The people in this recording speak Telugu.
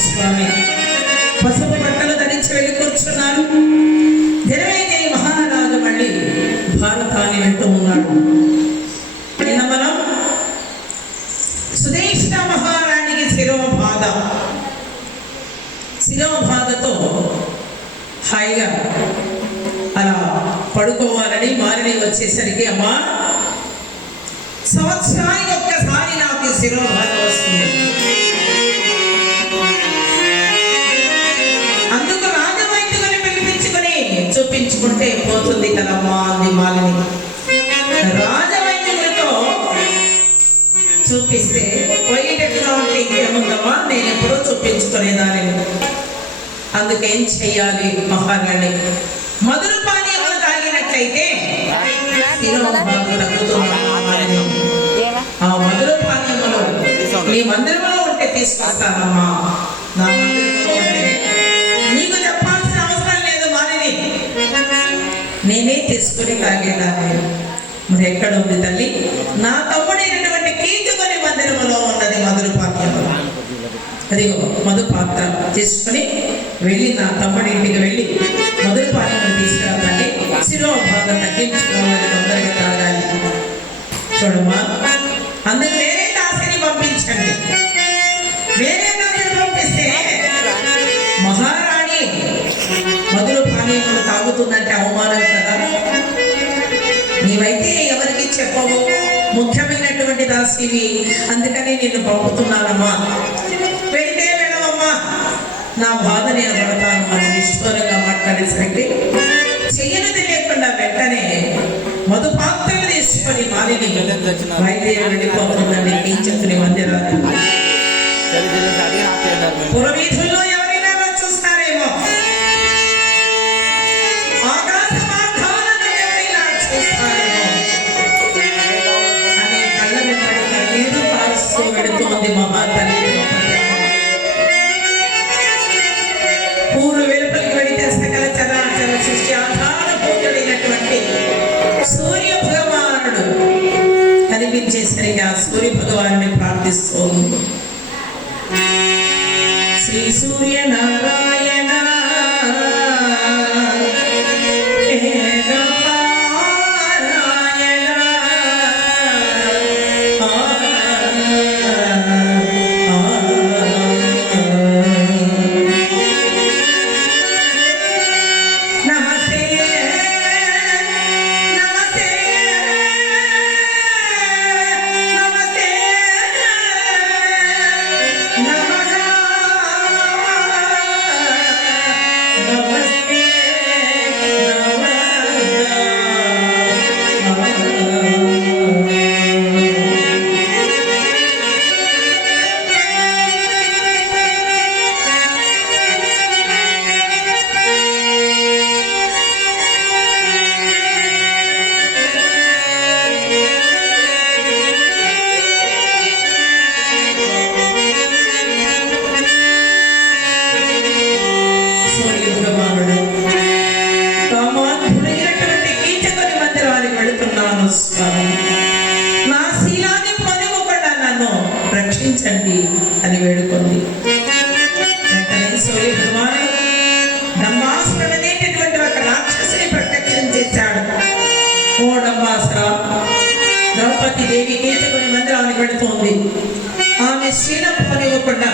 స్వామి పసుపు బట్టలు ధరించి వెళ్ళి కూర్చున్నారు. జనమేజయ మహారాజు మళ్ళీ భారతాన్ని వింటూ ఉన్నాడు. నిన్న మనం సుదేష్ణ మహారాణికి శిరోబాధతో హాయిగా అలా పడుకోవాలని మారిని వచ్చేసరికి, అమ్మా సంవత్సరానికి ఒక్కసారి నాకు శిరోబాధ వస్తుంది, అందుకు రాజవైద్యుని పిలిపించుకుని చూపించుకుంటే పోతుంది కదమ్మా అంది మాలిని. రాజవైద్యులతో చూపిస్తే పోయేటట్టుగా ఉంటే ఇంకేముందమ్మా, నేను ఎప్పుడో చూపించుకునేదానిని. అందుకేం చెయ్యాలి మహారాణి? మధుర పానీయములు తాగినట్లయితే ఆ మధుర పానీయములు నీ మందిరంలో ఉంటే తీసుకొస్తానమ్మా. నా మందిరంలో ఉంటే నీకు చెప్పాల్సిన అవసరం లేదు మాలిని, నేనే తీసుకుని తాగేదాన్ని. మరి ఎక్కడ ఉంది తల్లి? నా తమ్ముడైనటువంటి కీచుకొని మందిరంలో ఉన్నది మధుర పానీయములు. అదిగో మధు పాత్ర తీసుకుని వెళ్ళి నా తమ్ముడి ఇంటికి వెళ్ళి మధుర పానీయములు తీసుకురావాలి. శిరోబాధ తగ్గించుకోవాలి, తొందరగా తాగాలి. చూడమ్మా, అందుకు వేరే దాసిని పంపించండి. వేరే దాసిని పంపిస్తే మహారాణి మధుర పానీయములు తాగుతుందంటే అవమానం కదా. నీవైతే ఎవరికి చెప్పవు, ముఖ్యమైనటువంటి దాసివి, అందుకని నేను పంపుతున్నానమ్మా. వెళ్తే వెళ్ళవమ్మా, నా బాధ నేను పడతాను అని నిష్ఠూరంగా మాట్లాడేసరికి చెయ్యను తెలియకుండా వెంటనే మధు పాత్రలు తీసుకొని మాలిని బయలుదేరి వెళ్ళిపోతుందండి కీచకుని మందిరాన్ని. పురవీధుల్లో ఎవరైనా చూస్తారేమో, ఆకాశ మార్గాలను ఎవరైనా చూస్తారేమో అని కళ్ళ వెంబడి కన్నీరు కారుస్తూ వెళుతోంది మహాతల్లి. పూర్వ వెలుపలికి వెళితే సకల చరాచర సృష్టి ఆధారభూతుడైనటువంటి సూర్య భగవానుడు కనిపించేసరికి ఆ సూర్య భగవానుని ప్రార్థిస్తోంది. శ్రీ సూర్య నారాయణ దేవి కీర్తికొని మందిరానికి వెళుతోంది. ఆమె శ్రీలం పోనివ్వకుండా